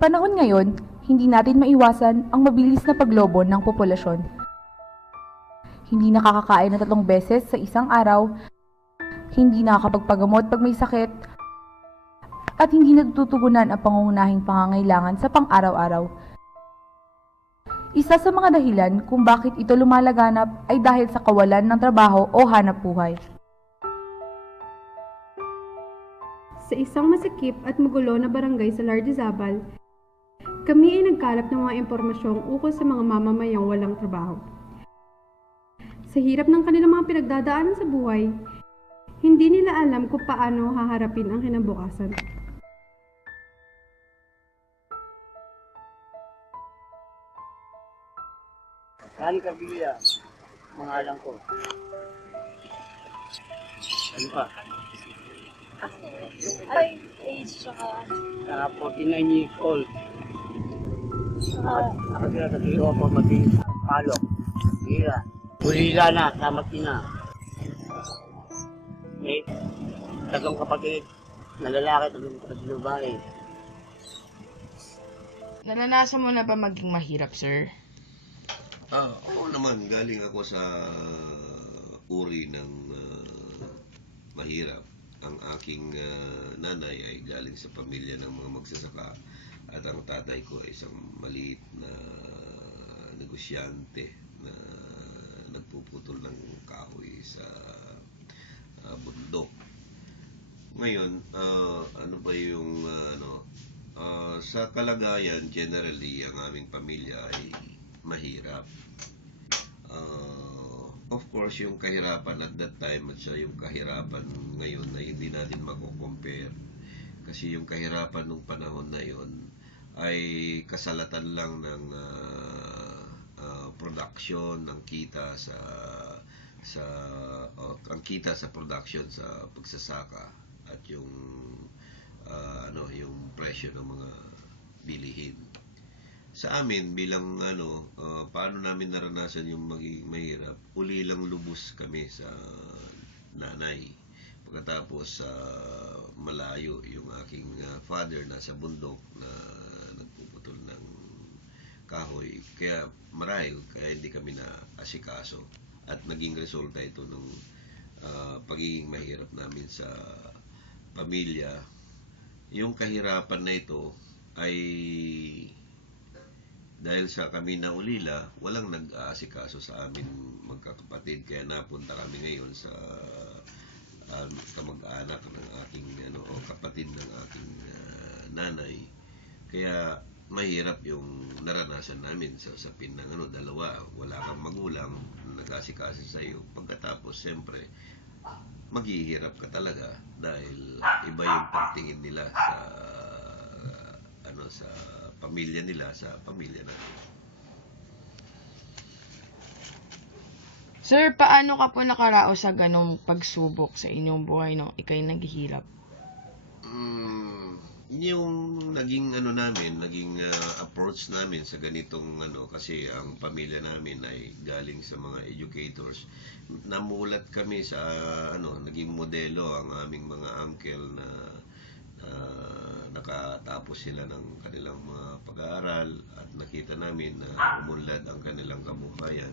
panahon ngayon, hindi natin maiwasan ang mabilis na paglobo ng populasyon. Hindi nakakakain na 3 beses sa isang araw, hindi nakakapagpagamot pag may sakit, at hindi natutugunan ang pangunahing pangangailangan sa pang-araw-araw. Isa sa mga dahilan kung bakit ito lumalaganap ay dahil sa kawalan ng trabaho o hanap buhay. Sa isang masikip at magulo na barangay sa Lardizabal, kami ay nagkalap ng mga impormasyong ukol sa mga mamamayang walang trabaho. Sa hirap ng kanilang mga pinagdadaanan sa buhay, hindi nila alam kung paano haharapin ang kinabukasan. Kali Kabila, pangalan ko. Ano pa? Ay, age tsaka 49 years old. Ako sila nag-iwa po maging palok. Hila. Hulila na, sama na. May 3 kapatid na lalaki, 3 kapatid na babae. Naranasan mo na ba maging mahirap, sir? Oo naman, galing ako sa uri ng mahirap. Ang aking nanay ay galing sa pamilya ng mga magsasaka at ang tatay ko ay isang maliit na negosyante na nagpuputol ng kahoy sa bundok. Ngayon, ano ba yung sa kalagayan, generally, ang aming pamilya ay mahirap. Of course, yung kahirapan at that time at siya yung kahirapan ngayon ay hindi natin mako-compare. Kasi yung kahirapan nung panahon na yon ay kasalatan lang ng production, ng kita ang kita sa production sa pagsasaka at yung yung presyo ng mga bilihin. Sa amin bilang paano namin naranasan yung maging mahirap, uli lang lubos kami sa nanay. Pagkatapos malayo yung aking father nasa bundok na nagpuputol ng kahoy. Kaya marahil kaya hindi kami na asikaso at naging resulta ito ng pagiging mahirap namin sa pamilya. Yung kahirapan na ito ay dahil sa kami na ulila, walang nag-aasikaso sa amin magkakapatid. Kaya napunta kami ngayon sa kamag-anak ng aking kapatid ng aking nanay. Kaya mahirap yung naranasan namin sa usapin ng dalawa. Wala kang magulang nag-aasikaso sa iyo. Pagkatapos, siyempre, maghihirap ka talaga dahil iba yung pagtingin nila sa pamilya nila sa pamilya natin. Sir, paano ka po nakaraos sa ganong pagsubok sa inyong buhay nung ikay naghihirap? Yung naging naging approach namin sa ganitong kasi ang pamilya namin ay galing sa mga educators. Namulat kami sa naging modelo ang aming mga uncle na nakatapos sila ng kanilang mga pag-aaral at nakita namin na umunlad ang kanilang kabuhayan.